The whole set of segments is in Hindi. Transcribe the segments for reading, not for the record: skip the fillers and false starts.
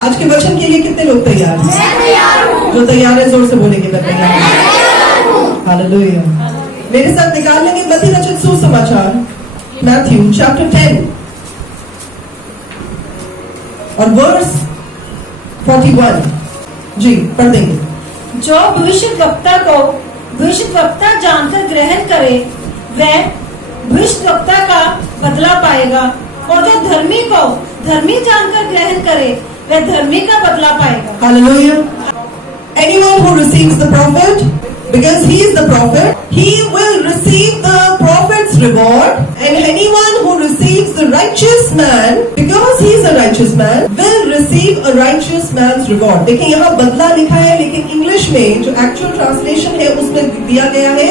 आज के वचन के लिए कितने लोग तैयार हैं? मैं तैयार हूँ। जो तैयार है जोर से बोलेंगे मैं तैयार हूँ। हालेलुया। मेरे साथ निकाल लेंगे मत्ती रचित सुसमाचार मैथ्यू चैप्टर 10 और वर्स 41। जी पढ़ देंगे। जो भविष्यद्वक्ता को भविष्यद्वक्ता जानकर ग्रहण करे वह भविष्यद्वक्ता का बदला पाएगा, और जो धर्मी को धर्मी जानकर ग्रहण करे वह धर्मी का बदला पाएगा। Hallelujah. Anyone who receives the prophet, because he is the prophet, he will receive the prophet's reward. And anyone who receives the righteous man, because he is a righteous man, will receive a righteous man's reward. देखिए यहाँ बदला लिखा है, लेकिन इंग्लिश में जो एक्चुअल ट्रांसलेशन है उसमें दिया गया है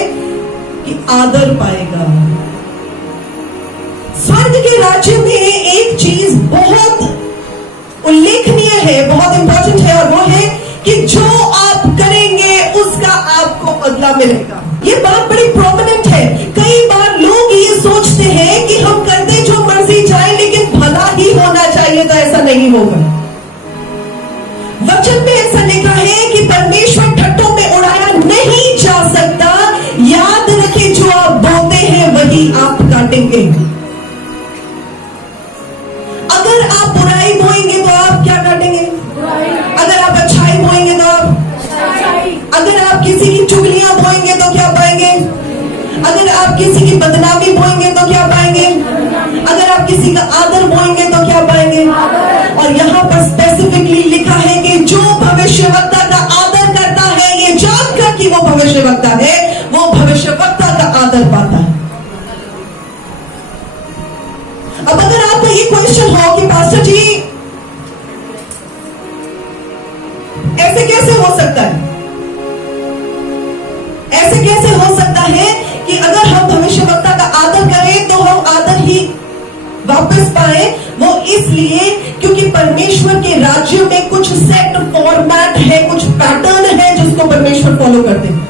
कि आदर पाएगा। स्वर्ग के राज्य में एक चीज बहुत उल्लेखनीय है, बहुत इंपॉर्टेंट है, और वो है कि जो आप करेंगे उसका आपको बदला मिलेगा। ये बात बड़ी प्रोमिनेंट है। कई बार लोग ये सोचते हैं कि हम करते जो मर्जी जाए लेकिन भला ही होना चाहिए, तो ऐसा नहीं होगा। वचन में ऐसा लिखा है कि परमेश्वर ठट्टों में उड़ाया नहीं जा सकता। याद रखें, जो आप बोते हैं वही आप काटेंगे। अगर आप बुराई बोएंगे तो आप क्या काटेंगे? अगर आप अच्छाई बोएंगे तो आप अगर आप किसी की चुगलियां बोएंगे तो क्या पाएंगे? अगर आप किसी की बदनामी बोएंगे तो क्या पाएंगे? अगर आप किसी का आदर बोएंगे तो क्या पाएंगे? और यहाँ पर स्पेसिफिकली लिखा है कि जो भविष्यवक्ता का आदर करता है, ये जानकर कि वो भविष्यवक्ता है, वो भविष्यवक्ता का आदर पाता है। अब अगर आपको ये क्वेश्चन हो कि पास्टर जी ऐसे कैसे हो सकता है, ऐसे कैसे हो सकता है कि अगर हम भविष्यवक्ता का आदर करें तो हम आदर ही वापस पाए? वो इसलिए क्योंकि परमेश्वर के राज्य में कुछ सेट फॉर्मेट है, कुछ पैटर्न है जिसको परमेश्वर फॉलो करते हैं।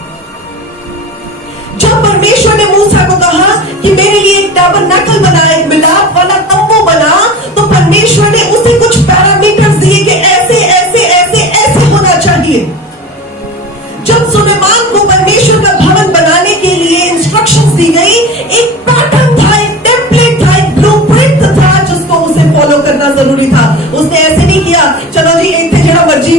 जब परमेश्वर ने मूसा को कहा कि मेरे लिए एक टैबरनेकल बना, एक मिलाप वाला तंबू बना, तो परमेश्वर ने उसे कुछ पैरामीटर्स दिए कि ऐसे ऐसे ऐसे ऐसे होना चाहिए। जब सुलेमान को परमेश्वर का भवन बनाने के लिए इंस्ट्रक्शंस दी गई, एक पैटर्न था, एक टेम्पलेट था, एक ब्लूप्रिंट था जिसको उसे फॉलो करना जरूरी था। उसने ऐसे नहीं किया चलो जी इतने जरा मर्जी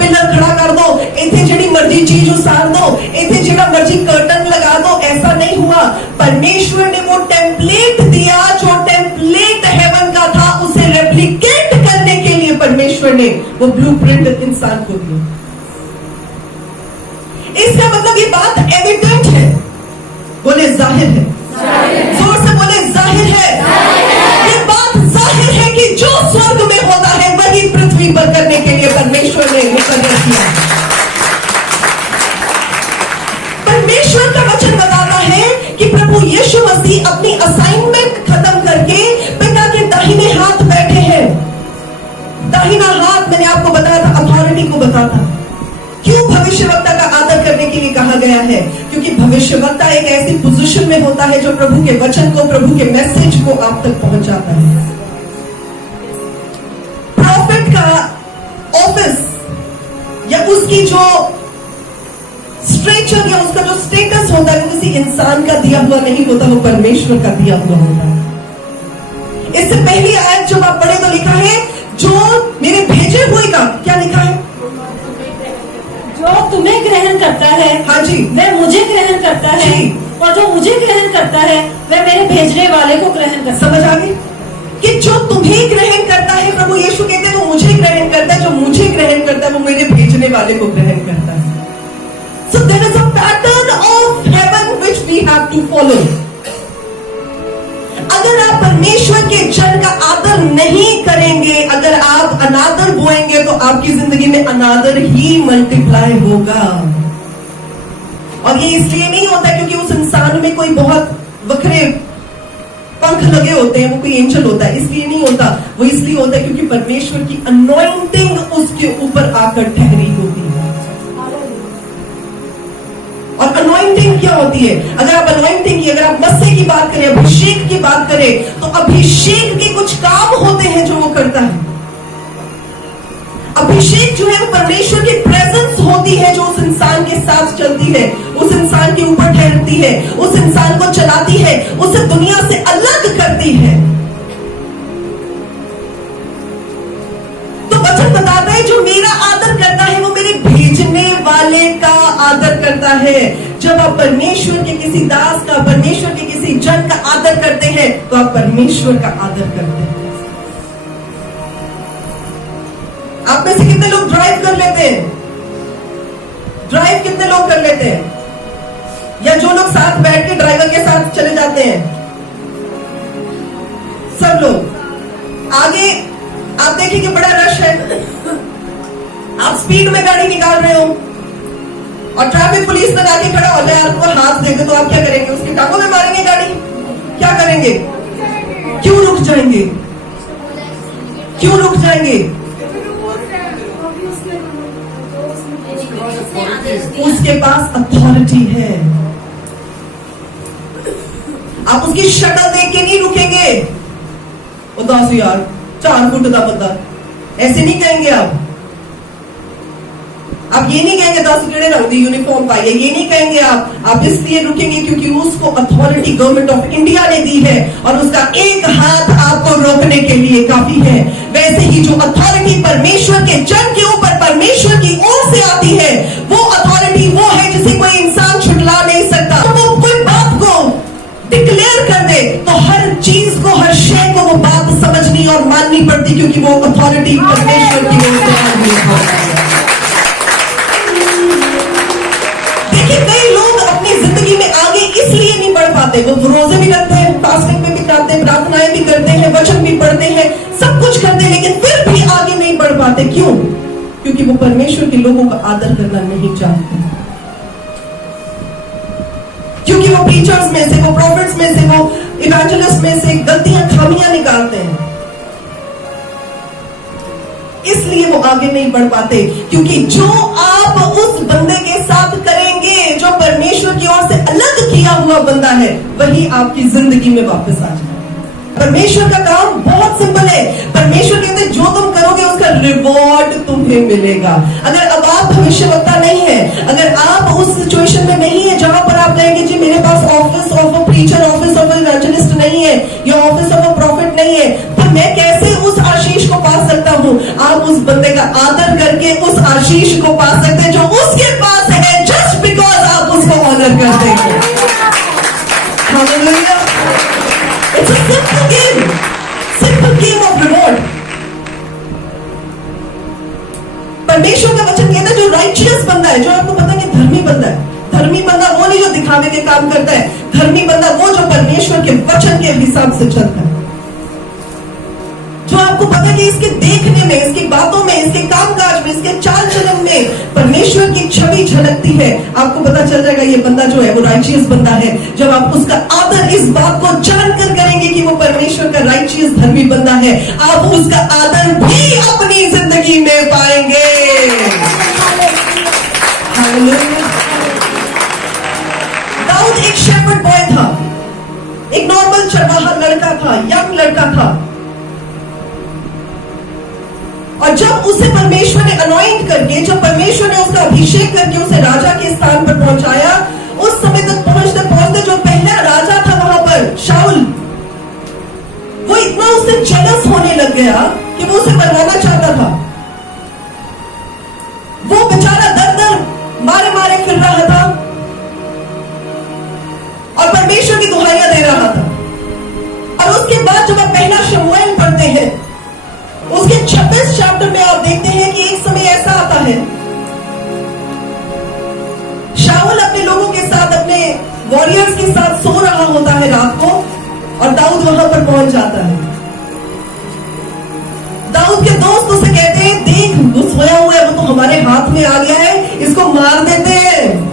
पिलर खड़ा कर दो, इतने जड़ी मर्जी चीज उसार दो, इतने जड़ा मर्जी कर्टन लगा दो, ऐसा नहीं हुआ। परमेश्वर ने वो टेम्पलेट दिया, जो टेम्पलेट हेवन का था उसे रेप्लिकेट करने के लिए परमेश्वर ने वो ब्लूप्रिंट इंसान को दिया। इसका मतलब ये बात एविडेंट है, बोले जाहिर है, जोर से बोले जाहिर है। ये बात जाहिर है कि जो स्वर्ग में होता है वही पृथ्वी पर करने के लिए परमेश्वर ने मुकर्रर किया। परमेश्वर का वचन बताता है कि प्रभु यीशु मसीह अपनी असाइनमेंट खत्म करके पिता के दाहिने हाथ बैठे हैं। दाहिना हाथ मैंने आपको बताया था, अथॉरिटी को बताता। क्यों भविष्यवक्ता का आदर करने के लिए कहा गया है? क्योंकि भविष्यवक्ता एक ऐसी पोजीशन में होता है जो प्रभु के वचन को, प्रभु के मैसेज को आप तक पहुंचाता है। प्रॉफिट का ऑफिस या उसकी जो स्ट्रेचर या उसका जो स्टेटस होता है वो किसी इंसान का दिया हुआ नहीं होता, वो परमेश्वर का दिया हुआ होता है। इससे पहली आयत जब आप पढ़े तो लिखा है जो मेरे भेजे हुए का, क्या लिखा है? जो तुम्हें ग्रहण करता है, हाँ जी, वह मुझे ग्रहण करता है, और जो मुझे ग्रहण करता है वह मेरे भेजने वाले को ग्रहण करता है। समझ आ गई कि जो तुम्हें ग्रहण करता है, प्रभु यीशु कहते हैं वो मुझे ग्रहण करता है, जो मुझे ग्रहण करता है वो मेरे भेजने वाले को ग्रहण करता है। So there is a pattern of heaven which we have to follow. अगर आप परमेश्वर के जन का आदर नहीं करेंगे, अगर आप अनादर बोएंगे तो आपकी जिंदगी में अनादर ही मल्टीप्लाई होगा। और ये इसलिए नहीं होता क्योंकि उस इंसान में कोई बहुत वक्रे पंख लगे होते हैं, वो कोई एंजल होता है, इसलिए नहीं होता। वो इसलिए होता है क्योंकि परमेश्वर की अनॉइंटिंग उसके ऊपर आकर ठहरी होती है। और अनॉइंटिंग क्या होती है? अगर आप अनॉइंटिंग की, अगर आप मस्से की बात करें, अभिषेक की बात करें, तो अभिषेक के कुछ काम होते हैं जो वो करता है। अभिषेक जो है वो परमेश्वर की प्रेजेंस होती है जो उस इंसान के साथ चलती है, उस इंसान के ऊपर ठहरती है, उस इंसान को चलाती है, उसे दुनिया से अलग करती है। तो वचन बताता है जो मेरा आदर करता है वो मेरे भेजने वाले का आदर करता है। जब आप परमेश्वर के किसी दास का, परमेश्वर के किसी जन का आदर करते हैं तो आप परमेश्वर का आदर करते हैं। आप में से कितने लोग ड्राइव कर लेते हैं? ड्राइव कितने लोग कर लेते हैं? या जो लोग साथ बैठ के ड्राइवर के साथ चले जाते हैं? सब लोग। आगे आप देखेंगे बड़ा रश है, आप स्पीड में गाड़ी निकाल रहे हो और ट्रैफिक पुलिस लगा के खड़ा हो जाए, आपको हाथ देंगे तो आप क्या करेंगे? उसकी टांगों में मारेंगे गाड़ी? क्या करेंगे? क्यों रुक जाएंगे? क्यों रुक जाएंगे? उसके पास अथॉरिटी है। आप उसकी शक्ल देख के नहीं रुकेंगे, उदास यार 4 फुट का बंदा, ऐसे नहीं कहेंगे आप ये नहीं कहेंगे 10 कीड़े रंग दी यूनिफॉर्म पाई है, ये नहीं कहेंगे आप इसलिए रुकेंगे क्योंकि उसको अथॉरिटी गवर्नमेंट ऑफ इंडिया ने दी है और उसका एक हाथ आपको रोकने के लिए काफी है। वैसे ही जो अथॉरिटी परमेश्वर के जन के ऊपर परमेश्वर की ओर से आती है, वो अथॉरिटी वो है जिसे कोई इंसान छुटला नहीं सकता। तो वो कोई बात को डिक्लेयर कर दे तो हर चीज को, हर शय को वो बात समझनी और माननी पड़ती, क्योंकि वो अथॉरिटी परमेश्वर की ओर से आती है। देखिए कई लोग अपनी जिंदगी में आगे इसलिए नहीं बढ़ पाते, वो रोजे भी रखते हैं, फास्टिंग में भी करते हैं, प्रार्थनाएं भी करते हैं, वचन भी पढ़ते हैं, सब कुछ करते हैं, लेकिन फिर भी आगे नहीं बढ़ पाते। क्यों? क्योंकि वो परमेश्वर के लोगों का आदर करना नहीं जानते, क्योंकि वो प्रीचर्स में से, वो प्रॉफिट्स में से, वो इवेंजलिस्ट में से गलतियां, खामियां निकालते हैं, इसलिए वो आगे नहीं बढ़ पाते। क्योंकि जो आप उस बंदे के साथ करेंगे जो परमेश्वर की ओर से अलग किया हुआ बंदा है, वही आपकी जिंदगी में वापस आ जाए। परमेश्वर का काम बहुत सिंपल है। परमेश्वर कहते हैं जो तुम करोगे उसका रिवॉर्ड तुम्हें मिलेगा। अगर अब आप भविष्यवक्ता नहीं है, अगर आप उस सिचुएशन में नहीं है जहां पर आप कहेंगे जी मेरे पास office of a preacher, office of a evangelist नहीं है, या ऑफिस ऑफ अ प्रॉफिट नहीं है, तो मैं कैसे उस आशीष को पा सकता हूं? आप उस बंदे का आदर करके उस आशीष को पा सकते हैं जो उसके पास है, जस्ट बिकॉज आप उसको ऑनर करते हैं। Hallelujah. It's a simple game of reward. परमेश्वर का वचन कहता है जो राइचियस बंदा है, जो आपको पता है कि धर्मी बंदा है, धर्मी बंदा वो नहीं जो दिखावे के काम करता है, धर्मी बंदा वो जो परमेश्वर के वचन के हिसाब से चलता है, जो आपको पता है कि इसके देखने में, इसकी बातों में, इसके कामकाज में, इसके चाल चलन में परमेश्वर की छवि झलकती है। आपको पता चल जाएगा ये बंदा जो है वो राइचियस बंदा है। जब आप उसका आदर इस बात को जानकर करेंगे कि वो परमेश्वर का राइचियस धर्मी बंदा है, आप उसका आदर भी अपनी जिंदगी में पाएंगे। दाऊद एक शेफर्ड बॉय था, एक नॉर्मल चरवाहा लड़का था, यंग लड़का था, और जब उसे परमेश्वर ने अनॉइंट करके, जब परमेश्वर ने उसका अभिषेक करके उसे राजा के स्थान पर पहुंचाया, उस समय तक पहुंचते पहुंचते जो पहला राजा था वहां पर शाऊल, वो इतना उससे जेलस होने लग गया कि वो उसे बनवाना चाहता था। वो बेचारा दर दर मारे मारे फिर रहा था और परमेश्वर की दुहाइयां दे रहा था। और उसके बाद जब आप पहला शमूएल पढ़ते हैं, उसके 26 चैप्टर में आप देखते हैं कि एक समय ऐसा आता है, शाऊल अपने लोगों के साथ, अपने वॉरियर्स के साथ सो रहा होता है रात को, और दाऊद वहां पर पहुंच जाता है। दाऊद के दोस्त उसे कहते हैं देख वो सोया हुआ है, वो तो हमारे हाथ में आ गया है, इसको मार देते हैं।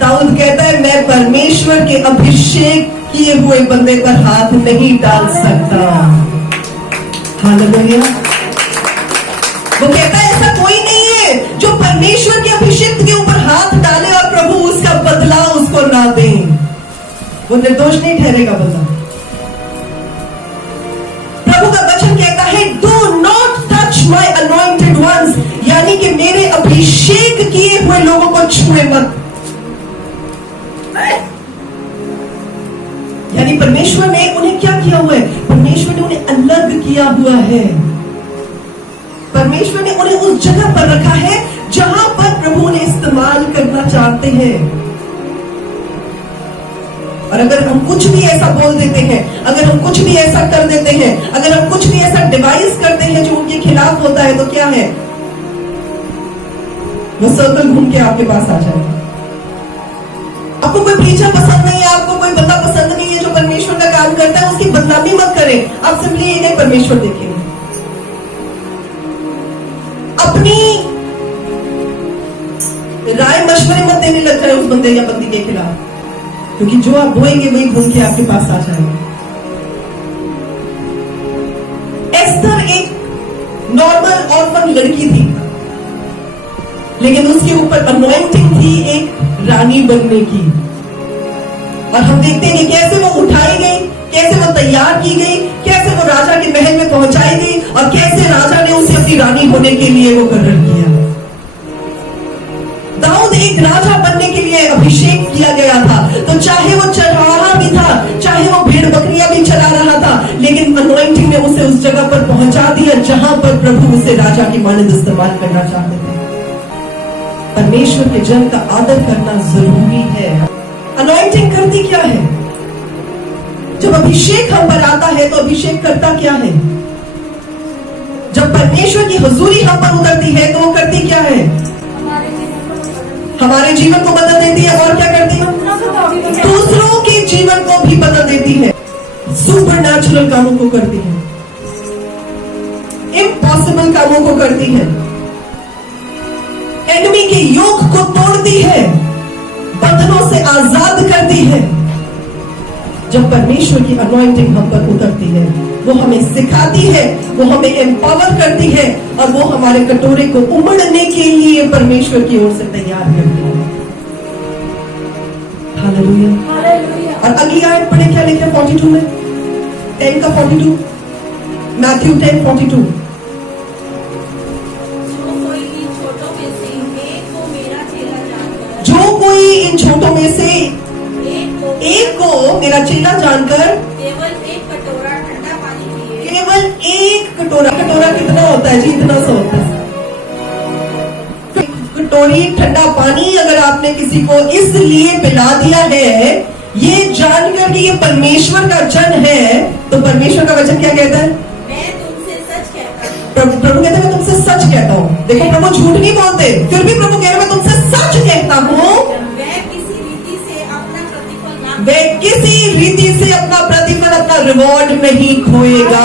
दाऊद कहता है मैं परमेश्वर के अभिषेक किए हुए बंदे पर हाथ नहीं डाल सकता। हालेलुया। वो कहता है ऐसा कोई नहीं है जो परमेश्वर के अभिषेक के ऊपर हाथ डाले और प्रभु उसका बदला उसको ना दे। वो निर्दोष नहीं ठहरेगा बंदा। प्रभु का वचन कहता है do not touch my anointed anointed ones, यानी कि मेरे अभिषेक किए हुए लोगों को छुए मत। यानी परमेश्वर ने उन्हें क्या किया हुआ है? परमेश्वर ने उन्हें अलग किया हुआ है। परमेश्वर ने उन्हें उस जगह पर रखा है जहां पर प्रभु ने इस्तेमाल करना चाहते हैं। और अगर हम कुछ भी ऐसा बोल देते हैं, अगर हम कुछ भी ऐसा कर देते हैं, अगर हम कुछ भी ऐसा डिवाइस करते हैं जो उनके खिलाफ होता है, तो क्या है? वो सर्कल घूम के आपके पास आ जाएगा। आपको कोई प्रीचर पसंद नहीं है, आपको कोई बंदा पसंद नहीं है जो परमेश्वर का काम करता है, उसकी बदनामी मत करें। आप सिंपली इन्हें परमेश्वर देखेंगे। अपनी राय मशवरे मत देने लग जाए उस बंदे या बंदी के खिलाफ, क्योंकि जो आप बोएंगे वही घूम के आपके पास आ जाएगा। एस्तर एक नॉर्मल ऑर्फन लड़की थी, लेकिन उसके ऊपर अनॉइंटिंग थी एक रानी बनने की। और हम देखते हैं कि कैसे वो उठाई गई, कैसे वो तैयार की गई, कैसे वो राजा के महल में पहुंचाई गई, और कैसे राजा ने उसे अपनी रानी होने के लिए वो मुकर्रर किया। दाऊद एक राजा बनने के लिए अभिषेक किया गया था, तो चाहे वो चरवाहा भी था, चाहे वो भेड़ बकरियां भी चला रहा था, लेकिन अनॉइंटिंग ने उसे उस जगह पर पहुंचा दिया जहां पर प्रभु उसे राजा की मानद इस्तेमाल करना चाहते थे। परमेश्वर के जन का आदर करना जरूरी है। अनॉइंटिंग करती क्या है? जब अभिषेक हम पर आता है तो अभिषेक करता क्या है? जब परमेश्वर की हुजूरी हम पर उतरती है तो वो करती क्या है? हमारे जीवन को बदल देती है। और क्या करती है? दूसरों के जीवन को भी बदल देती है। सुपरनैचुरल कामों को करती है, इम्पॉसिबल कामों को करती है, एनिमी के योग को तोड़ती है, बंधनों से आजाद करती है। जब परमेश्वर की अनॉइंटिंग हम पर उतरती है, वो हमें सिखाती है, वो हमें एम्पावर करती है, और वो हमारे कटोरे को उमड़ने के लिए परमेश्वर की ओर से तैयार करती है। हालेलुया। और अगली आयत पढ़े, क्या लिखा 42 में, 10 का 42, मैथ्यू 10:42। जो कोई इन छोटों में से एक को मेरा चेला जानकर केवल एक कटोरा ठंडा पानी पिए, केवल एक कटोरा, कटोरा कितना होता है जी? इतना सा होता है। कटोरी ठंडा पानी अगर आपने किसी को इसलिए पिला दिया है, ये जानकर कि ये परमेश्वर का जन है, तो परमेश्वर का वचन क्या कहता है? मैं तुमसे सच कहता हूँ। प्रभु कहते हैं मैं तुमसे सच कहता हूँ। देखो प्रभु झूठ नहीं बोलते, फिर भी प्रभु कह रहे मैं तुमसे सच कहता हूँ, वे किसी रीति से अपना प्रतिफल, अपना रिवॉर्ड नहीं खोएगा।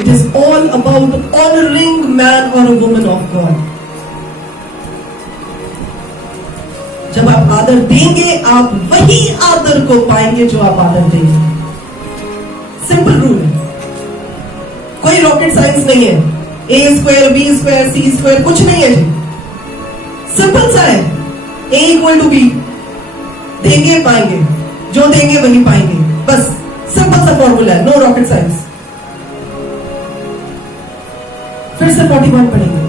It is all about honouring man और अ वुमन ऑफ गॉड। जब आप आदर देंगे, आप वही आदर को पाएंगे जो आप आदर देंगे। सिंपल रूल है, कोई रॉकेट साइंस नहीं है। A² B² C² कुछ नहीं है जी, सिंपल सा है। A=B, देंगे पाएंगे, जो देंगे वही पाएंगे, बस सिंपल सा फॉर्मूला है, नो रॉकेट साइंस। फिर से 41 पढ़ेंगे।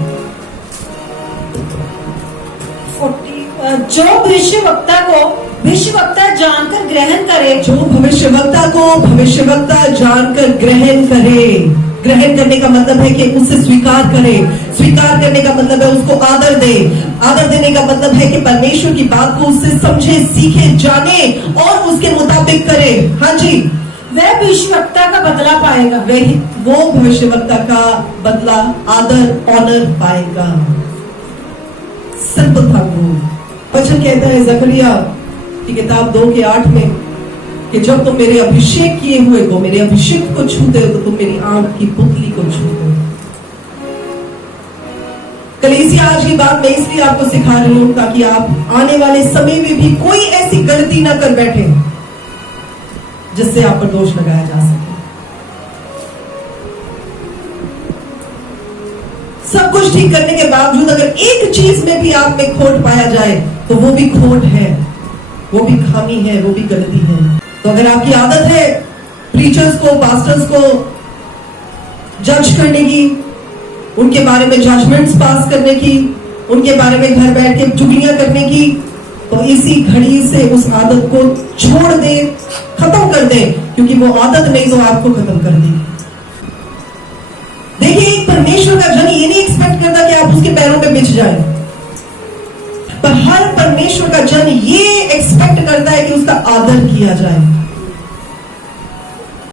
जो भविष्यवक्ता को भविष्यवक्ता जानकर ग्रहण करे, जो भविष्यवक्ता को भविष्यवक्ता जानकर ग्रहण करे। ग्रहण करने का मतलब है कि उसे स्वीकार करे। स्वीकार करने का मतलब है उसको आदर दे। आदर देने का मतलब है कि परमेश्वर की बात को उससे समझे, सीखे, जाने और उसके मुताबिक करे। हाँ जी, वह भविष्यवक्ता का बदला पाएगा। वही वो भविष्यवक्ता का बदला, आदर, ऑनर पाएगा। सिंपल था वो वचन। कहता है जकरिया की किताब 2:8 में कि जब तुम मेरे अभिषेक किए हुए को, मेरे अभिषेक को छूते हो, तो तुम मेरी आंख की पुतली को छूते हो। कलीसिया, आज की बात मैं इसलिए आपको सिखा रही हूं ताकि आप आने वाले समय में भी कोई ऐसी गलती ना कर बैठे जिससे आप पर दोष लगाया जा सके। सब कुछ ठीक करने के बावजूद अगर एक चीज में भी आप में खोट पाया जाए तो वो भी खोट है, वो भी खामी है, वो भी गलती है। तो अगर आपकी आदत है प्रीचर्स को, पास्टर्स को जज करने की, उनके बारे में जजमेंट्स पास करने की, उनके बारे में घर बैठ के चुगलियां करने की, तो इसी घड़ी से उस आदत को छोड़ दे, खत्म कर दे, क्योंकि वो आदत नहीं तो आपको खत्म कर देगी। देखिए, एक परमेश्वर का जन ये नहीं एक्सपेक्ट करता कि आप उसके पैरों में बिछ जाएं, पर हर परमेश्वर का जन ये एक्सपेक्ट करता है कि उसका आदर किया जाए।